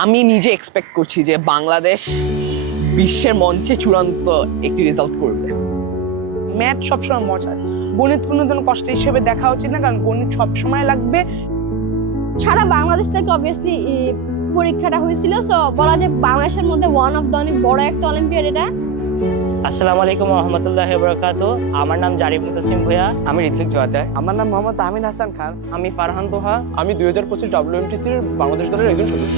আমি নিজে এক্সপেক্ট করছি যে বাংলাদেশ বিশ্বের মঞ্চে চূড়ান্ত একটি রেজাল্ট করবে। ম্যাথ সবসময় মজার, গণিত কোনোদিন কষ্ট হিসেবে দেখা উচিত না, কারণ গণিত সবসময় লাগবে। সারা বাংলাদেশ থেকে অবভিয়াসলি পরীক্ষাটা হয়েছিল, তো বলা যায় বাংলাদেশের মধ্যে ওয়ান অফ দ্য অনেক বড় একটা অলিম্পিয়াড এটা। আসসালামু আলাইকুম ওয়া রাহমাতুল্লাহি ওয়া বারাকাতুহু। আমার নাম জারিফ মুতাসিম ভূঁইয়া। আমি ঋত্বিক জোয়াদার। আমার নাম মোহাম্মদ আমিন হাসান খান। আমি ফারহান তোহা। আমি 2025 WMTCর বাংলাদেশ দলের একজন সদস্য।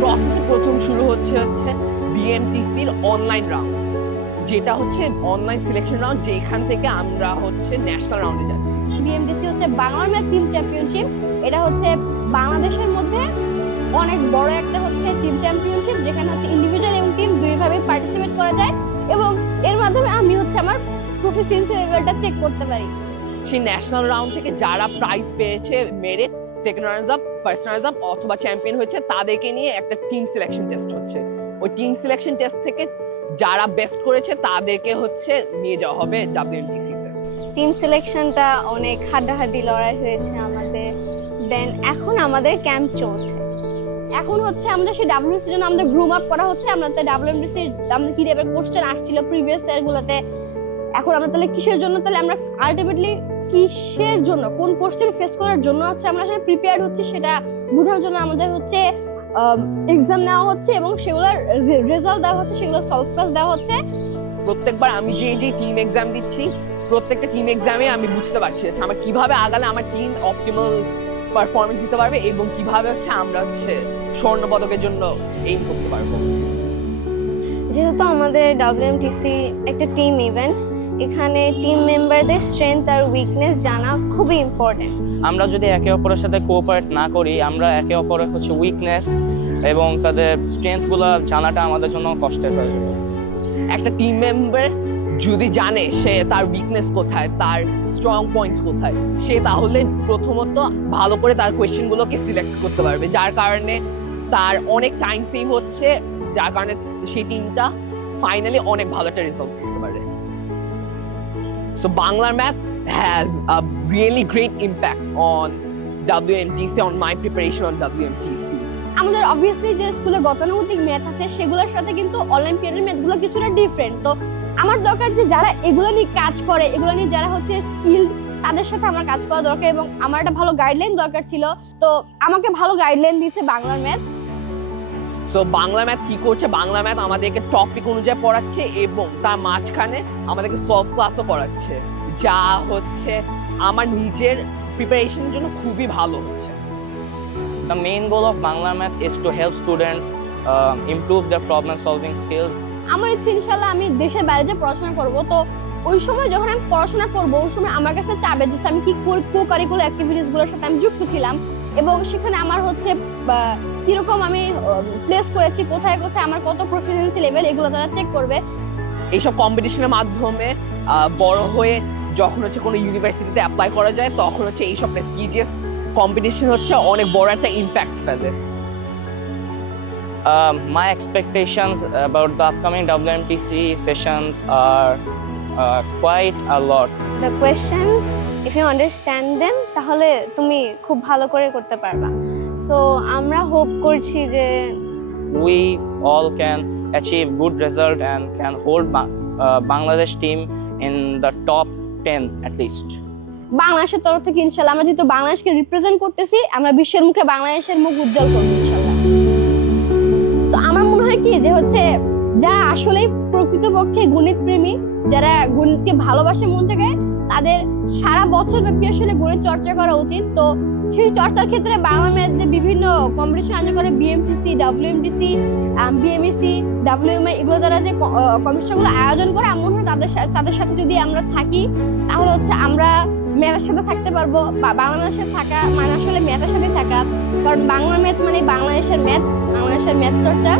প্রসেসে প্রথম শুরু হচ্ছে বিএমটিসির অনলাইন রাউন্ড, যেটা হচ্ছে অনলাইন সিলেকশন রাউন্ড, যেখান থেকে আমরা ন্যাশনাল রাউন্ডে যাচ্ছি। বিএমটিসি হচ্ছে বাংলার ম্যাথ টিম চ্যাম্পিয়নশিপ। এটা হচ্ছে বাংলাদেশের মধ্যে অনেক বড় একটা টিম চ্যাম্পিয়নশিপ, যেখানে ইন্ডিভিজুয়াল এবং টিম দুইভাবে পার্টিসিপেট করা যায়, এবং এর মাধ্যমে আমি আমার প্রফিসিয়েন্সি লেভেলটা চেক করতে পারি। সেই ন্যাশনাল রাউন্ড থেকে যারা প্রাইজ পেয়েছে, merit, second runners up, first runners up অথবা চ্যাম্পিয়ন হয়েছে, তাদেরকে নিয়ে একটা টিম সিলেকশন টেস্ট হচ্ছে। ওই টিম সিলেকশন টেস্ট থেকে যারা বেস্ট করেছে তাদেরকে নিয়ে যাওয়া হবে WMTC তে। টিম সিলেকশনটা অনেক হাড্ডাহাড্ডি লড়াই হয়েছে আমাদের। দেন এখন আমাদের ক্যাম্প চলছে। এখন আমাদের সেই WMTC জন্য আমাদের গ্রুম আপ করা হচ্ছে। আমরা তো WMTC আমাদের কি টাইপের কোশ্চেন আসছিল প্রিভিয়াস ইয়ারগুলোতে, এখন আমরা তাহলে কিসের জন্য, তাহলে আমরা আলটিমেটলি কিসের জন্য, কোন কোশ্চেন ফেস করার জন্য আমরা আসলে প্রিপেয়ার্ড হচ্ছি, সেটা বোঝার জন্য আমাদের এক্সাম নেওয়া হচ্ছে, এবং সেগুলোর রেজাল্ট দেওয়া হচ্ছে, সেগুলো সলভ ক্লাস দেওয়া হচ্ছে। প্রত্যেকবার আমি যে টিম এক্সাম দিচ্ছি, প্রত্যেকটা টিম এক্সামে আমি বুঝতে পারছি আমার কিভাবে আগালে আমার টিম অপটিমাল পারফরমেন্স দিতে পারবে, এবং কিভাবে আমরা স্বর্ণ পদকের জন্য এইম করতে পারবো। যেহেতু আমাদের WMTC একটা টিম ইভেন্ট, এখানে টিম মেম্বারদের স্ট্রেংথ আর উইকনেস জানা খুবই ইম্পর্টেন্ট। আমরা যদি একে অপরের সাথে কোঅপারেট না করি, আমরা একে অপরের উইকনেস এবং তাদের স্ট্রেংথগুলো জানাটা আমাদের জন্য কষ্টের হয়ে যাবে। একটা টিম মেম্বার যদি জানে সে তার উইকনেস কোথায়, তার স্ট্রং পয়েন্টস কোথায়, সে তাহলে প্রথমত ভালো করে তার কোয়েশ্চেনগুলোকে সিলেক্ট করতে পারবে, যার কারণে তার অনেক টাইম সেভ হচ্ছে, যার কারণে সেই টিমটা ফাইনালি অনেক ভালো একটা রেজাল্ট করতে পারে। So Bangla Math has a really great impact on WMTC, on my preparation on WMTC. আমাদের অবভিয়াসলি যে স্কুলে গতানুগতিক ম্যাথ আছে, সেগুলোর সাথে কিন্তু অলিম্পিয়াডের ম্যাথগুলো কিছুটা ডিফারেন্ট। তো আমার দরকার যে যারা এগুলো নিয়ে কাজ করে, এগুলো নিয়ে যারা স্কিলড, তাদের সাথে আমার কাজ করা দরকার, এবং আমার একটা ভালো গাইডলাইন দরকার ছিল। তো আমাকে ভালো গাইডলাইন দিচ্ছে বাংলার ম্যাথ। সো বাংলা ম্যাথ কি করছে, বাংলা ম্যাথ আমাদেরকে টপিক অনুযায়ী পড়াচ্ছে, এবং তার মাঝখানে আমাদেরকে সলভ ক্লাসও করাচ্ছে, যা আমার নিজের প্রিপারেশনের জন্য খুবই ভালো হচ্ছে। The main goal of Bangla Math is to help students improve their problem solving skills. আমার ইচ্ছে ইনশাআল্লাহ আমি দেশের বাইরে যে পড়াশোনা করব, তো ওই সময় যখন আমি পড়াশোনা করব, ওই সময় আমার কাছে চাবে যে আমি কি কো কারিকুলার অ্যাক্টিভিটিস গুলোর সাথে আমি যুক্ত ছিলাম, এবং সেখানে আমার কিরকম আমি প্লেস করেছি, কোথায় কোথায় আমার কত প্রফিসিয়েন্সি লেভেল, এগুলো তারা চেক করবে। এইসব কম্পিটিশনের মাধ্যমে বড় হয়ে যখন কোনো ইউনিভার্সিটিতে অ্যাপ্লাই করা যায়, তখন এইসব প্রেস্টিজিয়াস কম্পিটিশন অনেক বড় একটা ইম্প্যাক্ট ফেলে। My expectations about the upcoming WMTC sessions are quite a lot. The questions, if you understand them, তাহলে তুমি খুব ভালো করে করতে পারবা। সো আমরা হোপ করছি যে we all can achieve good result and can hold Bangladesh team in the top 10 at least. বাংলাদেশের তরফ থেকে ইনশাআল্লাহ আমরা যেহেতু বাংলাদেশকে রিপ্রেজেন্ট করতেছি, আমরা বিশ্বের মুখে বাংলাদেশের মুখ উজ্জ্বল করবো ইনশাআল্লাহ। তো আমার মনে হয় কি যে যারা আসলে প্রকৃতপক্ষে গণিত প্রেমী, যারা গণিতকে ভালোবাসে মন থেকে, তাদের সারা বছর ব্যাপী আসলে গণিত চর্চা করা উচিত। তো সেই চর্চার ক্ষেত্রে বাংলা ম্যাথ যে বিভিন্ন কম্পিটিশন আয়োজন করে, BMTC, WMTC, BMEC, WMA, এগুলো দ্বারা যে কম্পিটিশনগুলো আয়োজন করে, আমার মনে হয় তাদের সাথে যদি আমরা থাকি, তাহলে আমরা ম্যাথের সাথে থাকতে পারবো। বা বাংলা ম্যাথের সাথে থাকা মানে আসলে ম্যাথের সাথে থাকা, কারণ বাংলা ম্যাথ মানে বাংলাদেশের ম্যাথ, বাংলাদেশের ম্যাথ চর্চা।